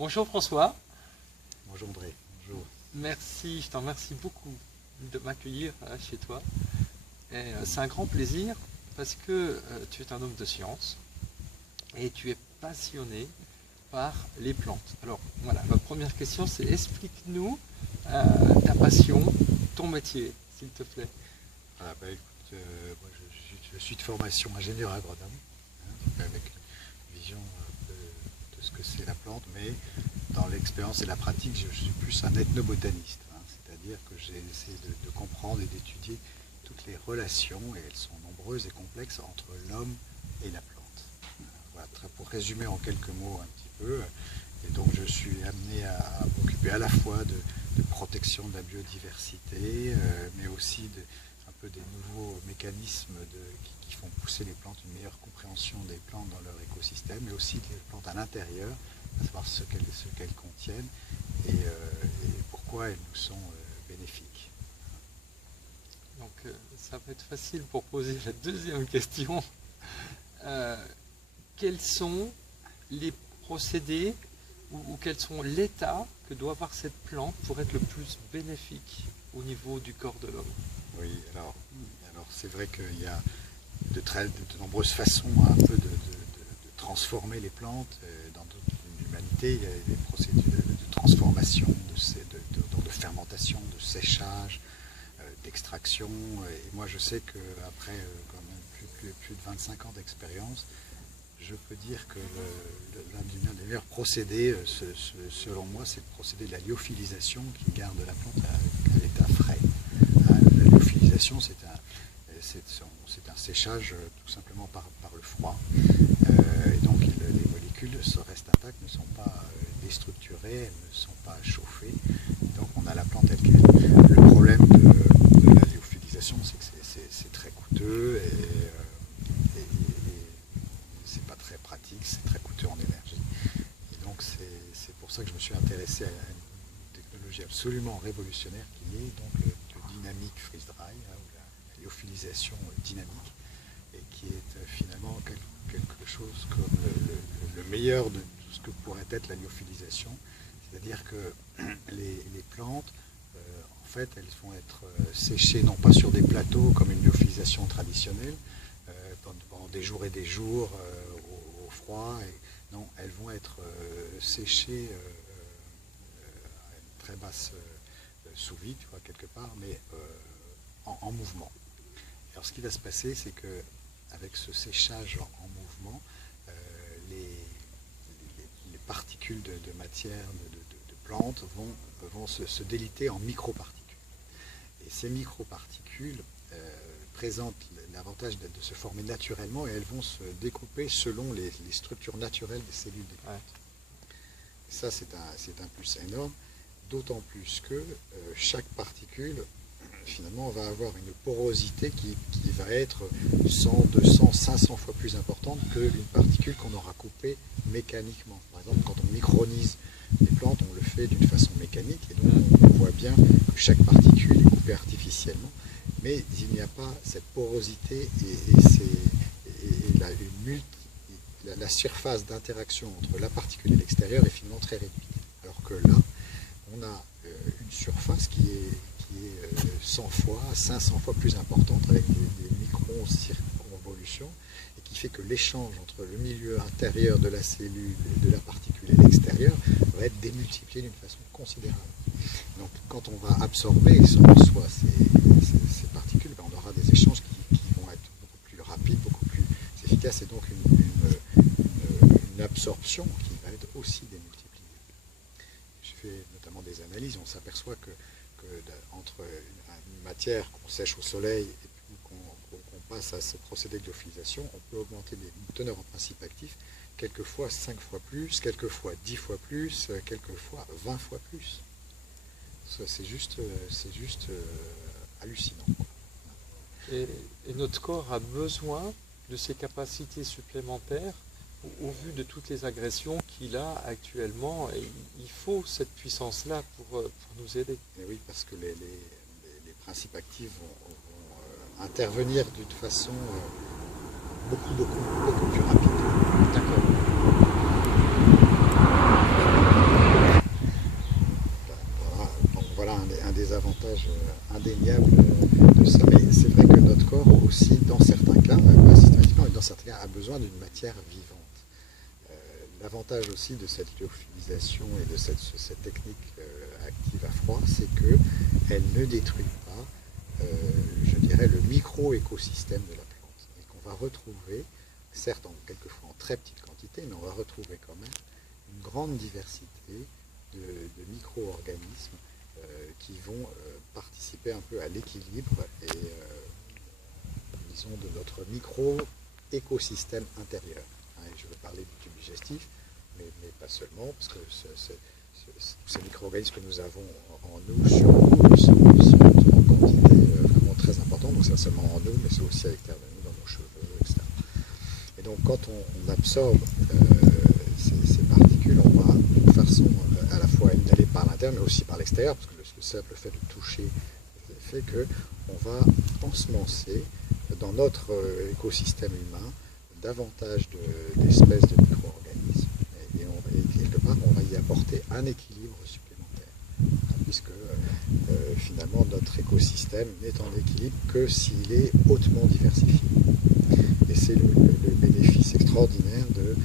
Bonjour François. Bonjour André. Bonjour. Merci, je t'en remercie beaucoup de m'accueillir chez toi. C'est un grand plaisir parce que tu es un homme de science et tu es passionné par les plantes. Alors voilà, ma première question c'est explique-nous ta passion, ton métier, s'il te plaît. Ah, écoute, moi je suis de formation ingénieur agronome, avec une vision de ce que c'est la plante, mais dans l'expérience et la pratique, je suis plus un ethnobotaniste, c'est-à-dire que j'ai essayé de comprendre et d'étudier toutes les relations, et elles sont nombreuses et complexes, entre l'homme et la plante. Voilà, pour résumer en quelques mots un petit peu, et donc je suis amené à m'occuper à la fois de protection de la biodiversité, mais aussi un peu des nouveaux mécanismes qui font pousser les plantes, une meilleure compréhension des plantes dans leur écosystème, mais aussi des plantes à l'intérieur, à savoir ce qu'elles contiennent et pourquoi elles nous sont bénéfiques. Donc ça va être facile pour poser la deuxième question. Quels sont les procédés ou quels sont l'état que doit avoir cette plante pour être le plus bénéfique au niveau du corps de l'homme? Oui, alors c'est vrai qu'il y a de nombreuses façons un peu de transformer les plantes. Dans toute l'humanité, il y a des procédures de transformation, de fermentation, de séchage, d'extraction. Et moi je sais qu'après quand même plus de 25 ans d'expérience, je peux dire que l'un des meilleurs procédés, selon moi, c'est le procédé de la lyophilisation qui garde la plante à l'état frais. La lyophilisation, c'est un séchage tout simplement par le froid. Et donc les molécules restent intactes, ne sont pas déstructurées, elles ne sont pas chauffées. Donc on a la plante telle qu'elle est. Le problème de la lyophilisation, c'est que c'est très coûteux et c'est pas très pratique, c'est très coûteux en énergie. Et donc c'est pour ça que je me suis intéressé à une technologie absolument révolutionnaire qui est donc le dynamic freeze-dry, ou la lyophilisation dynamique, et qui est finalement quelque chose comme le meilleur de tout ce que pourrait être la lyophilisation. C'est-à-dire que les plantes, en fait, elles vont être séchées non pas sur des plateaux comme une lyophilisation traditionnelle, pendant des jours et des jours au froid. Non, elles vont être séchées à une très basse sous vide, quelque part, mais en mouvement. Alors ce qui va se passer, c'est que avec ce séchage en mouvement, les particules de matière, de plantes vont se déliter en microparticules. Et ces microparticules présentent l'avantage de se former naturellement, et elles vont se découper selon les structures naturelles des cellules des plantes. Et ça, c'est un plus énorme, d'autant plus que chaque particule finalement va avoir une porosité qui va être 100, 200, 500 fois plus importante qu'une particule qu'on aura coupée mécaniquement. Par exemple, quand on micronise les plantes, on le fait d'une façon mécanique, et donc on voit bien que chaque particule est coupée artificiellement, mais il n'y a pas cette porosité la surface d'interaction entre la particule et l'extérieur est finalement très réduite. Alors que là, on a une surface qui est 100 fois, 500 fois plus importante, avec des micro-circonvolutions, et qui fait que l'échange entre le milieu intérieur de la cellule, de la particule et l'extérieur va être démultiplié d'une façon considérable. Donc quand on va absorber soit ces particules, on aura des échanges qui vont être beaucoup plus rapides, beaucoup plus efficaces, et donc une absorption qui va être aussi démultipliée. Je fais notamment des analyses, on s'aperçoit que entre une matière qu'on sèche au soleil et puis qu'on passe à ce procédé de lyophilisation, on peut augmenter les teneurs en principe actif quelquefois 5 fois plus, quelquefois 10 fois plus, quelquefois 20 fois plus. C'est juste hallucinant. Et notre corps a besoin de ces capacités supplémentaires au vu de toutes les agressions qu'il a actuellement. Et il faut cette puissance-là pour nous aider. Et oui, parce que les principes actifs vont intervenir d'une façon beaucoup plus rapide. D'accord. corps aussi, dans certains cas, pas systématiquement, mais dans certains cas, a besoin d'une matière vivante. L'avantage aussi de cette lyophilisation et de cette technique active à froid, c'est qu'elle ne détruit pas, je dirais, le micro-écosystème de la plante. Et qu'on va retrouver, certes quelquefois en très petite quantité, mais on va retrouver quand même une grande diversité de micro-organismes qui vont participer un peu à l'équilibre et disons de notre micro-écosystème intérieur. Je veux parler du tube digestif, mais pas seulement, parce que ces micro-organismes que nous avons en nous, sur nous, sont en quantité vraiment très importante, donc c'est pas seulement en nous, mais c'est aussi à l'extérieur de nous, dans nos cheveux, etc. Et donc quand on absorbe ces particules, on va de façon à la fois inhaler par l'intérieur, mais aussi par l'extérieur, parce que le simple fait de toucher fait qu'on va ensemencer dans notre écosystème humain davantage d'espèces de micro-organismes. Et quelque part, on va y apporter un équilibre supplémentaire, puisque finalement, notre écosystème n'est en équilibre que s'il est hautement diversifié. Et c'est le bénéfice extraordinaire de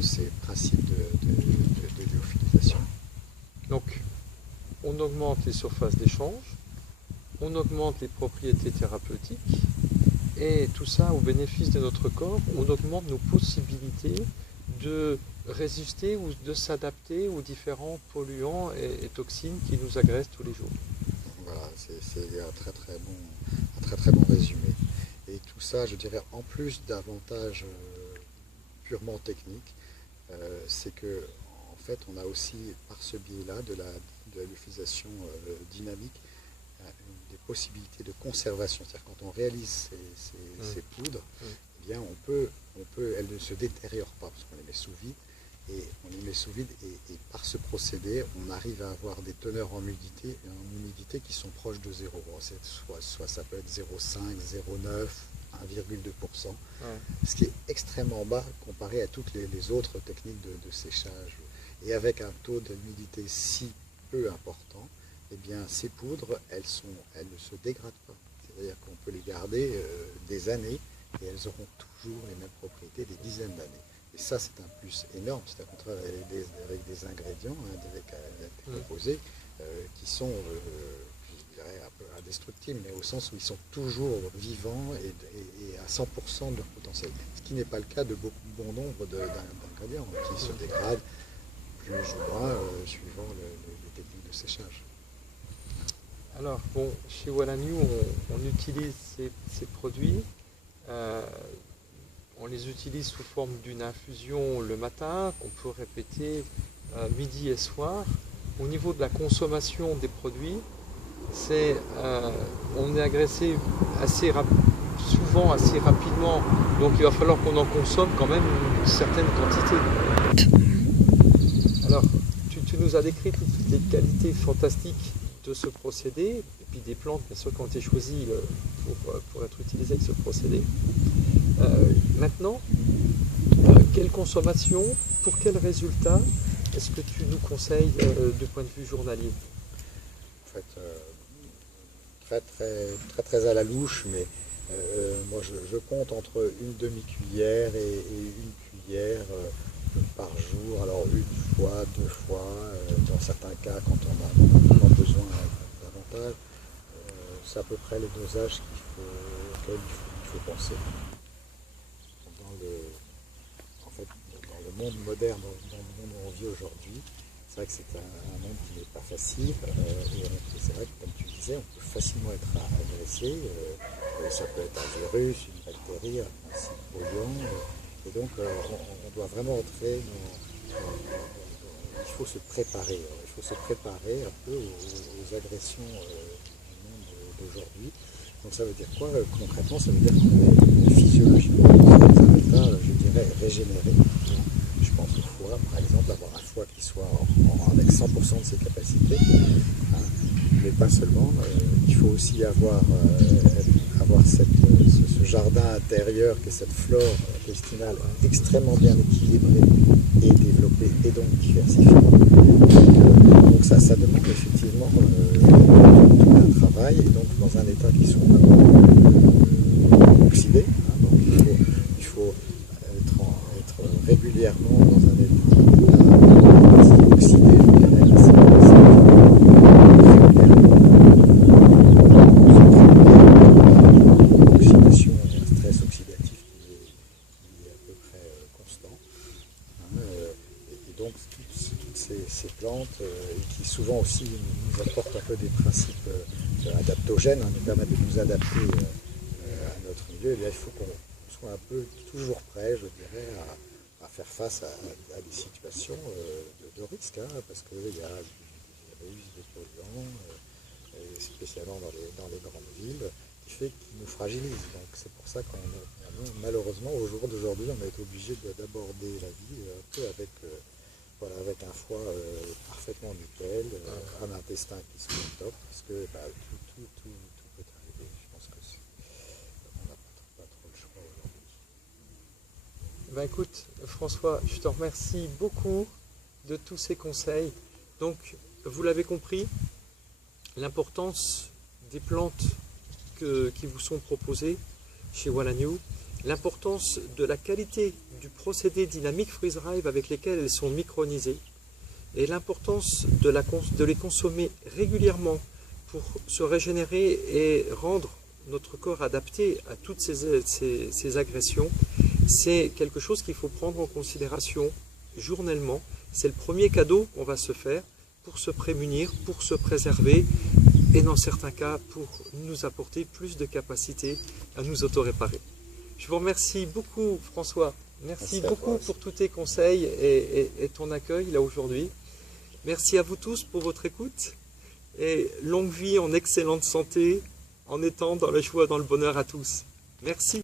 ces principes de lyophilisation. Donc, on augmente les surfaces d'échange, on augmente les propriétés thérapeutiques, et tout ça au bénéfice de notre corps, on augmente nos possibilités de résister ou de s'adapter aux différents polluants et toxines qui nous agressent tous les jours. Voilà, c'est un très bon résumé. Et tout ça, je dirais, en plus d'avantages purement techniques, c'est que en fait, on a aussi, par ce biais-là, de la lyophilisation dynamique, des possibilités de conservation. C'est-à-dire quand on réalise ces poudres, eh bien elles ne se détériorent pas parce qu'on les met sous vide. Et on les met sous vide et par ce procédé, on arrive à avoir des teneurs en humidité qui sont proches de 0. Soit ça peut être 0,5, 0,9, 1,2%, ce qui est extrêmement bas comparé à toutes les autres techniques de séchage. Et avec un taux d'humidité si peu important, eh bien, ces poudres, elles ne se dégradent pas. C'est-à-dire qu'on peut les garder des années et elles auront toujours les mêmes propriétés des dizaines d'années. Et ça, c'est un plus énorme, c'est à contraire avec des ingrédients, avec des composés qui sont, je dirais, un peu indestructibles, mais au sens où ils sont toujours vivants et à 100% de leur potentiel. Ce qui n'est pas le cas de bon nombre d'ingrédients qui se dégradent plus ou moins suivant les techniques de séchage. Alors, bon, chez Wellanu, on utilise ces produits, on les utilise sous forme d'une infusion le matin, qu'on peut répéter midi et soir. Au niveau de la consommation des produits, on est agressé souvent assez rapidement, donc il va falloir qu'on en consomme quand même une certaine quantité. Alors, tu nous as décrit toutes les qualités fantastiques de ce procédé, et puis des plantes bien sûr qui ont été choisies pour être utilisées avec ce procédé. Maintenant, quelle consommation, pour quel résultat est-ce que tu nous conseilles de point de vue journalier? En fait, très à la louche, mais moi je compte entre une demi-cuillère et une cuillère par jour, alors une fois, 2 fois, dans certains cas quand on a vraiment besoin davantage, c'est à peu près les dosages auxquels il faut penser. Dans le monde moderne, dans le monde où on vit aujourd'hui, c'est vrai que c'est un monde qui n'est pas facile, et c'est vrai que comme tu disais, on peut facilement être agressé, ça peut être un virus, une bactérie, un principe polluant, et donc on doit vraiment entrer il faut se préparer un peu aux agressions du monde d'aujourd'hui. Donc ça veut dire quoi concrètement? Ça veut dire qu'on est physiologiquement dans un état, je dirais, régénéré. Je pense au foie, par exemple, avoir un foie qui soit avec 100% de ses capacités, mais pas seulement. Il faut aussi avoir ce jardin intérieur, qui est cette flore intestinale extrêmement bien équilibrée et développée, et donc diversifiée. Donc ça demande effectivement tout un travail, et donc dans un état qui soit oxyder, hein, donc il faut être régulièrement dans un état oxydé, oxydation et un stress oxydatif qui est à peu près constant. Hein, et donc toutes ces plantes qui souvent aussi nous apportent un peu des principes adaptogènes, hein, nous permettent de nous adapter à notre milieu, et bien, il faut qu'on soit un peu toujours prêt, je dirais, à faire face à des situations de risque, hein, parce qu'il y a des virus, des polluants, spécialement dans les grandes villes, qui nous fragilise. Donc c'est pour ça qu'on malheureusement au jour d'aujourd'hui on a été obligé d'aborder la vie un peu avec avec un foie parfaitement nickel, un intestin qui se met top, parce que tout peut arriver. Je pense que on n'a pas trop le choix aujourd'hui. Ben écoute, François, je te remercie beaucoup de tous ces conseils. Donc, vous l'avez compris, l'importance des plantes qui vous sont proposées chez Wallagnou, l'importance de la qualité du procédé dynamique freeze drive avec lesquels elles sont micronisées, et l'importance de les consommer régulièrement pour se régénérer et rendre notre corps adapté à toutes ces agressions, c'est quelque chose qu'il faut prendre en considération journellement. C'est le premier cadeau qu'on va se faire pour se prémunir, pour se préserver, et dans certains cas pour nous apporter plus de capacité à nous auto-réparer. Je vous remercie beaucoup, François. Merci beaucoup pour tous tes conseils et ton accueil là aujourd'hui. Merci à vous tous pour votre écoute, et longue vie en excellente santé, en étant dans la joie, dans le bonheur à tous. Merci.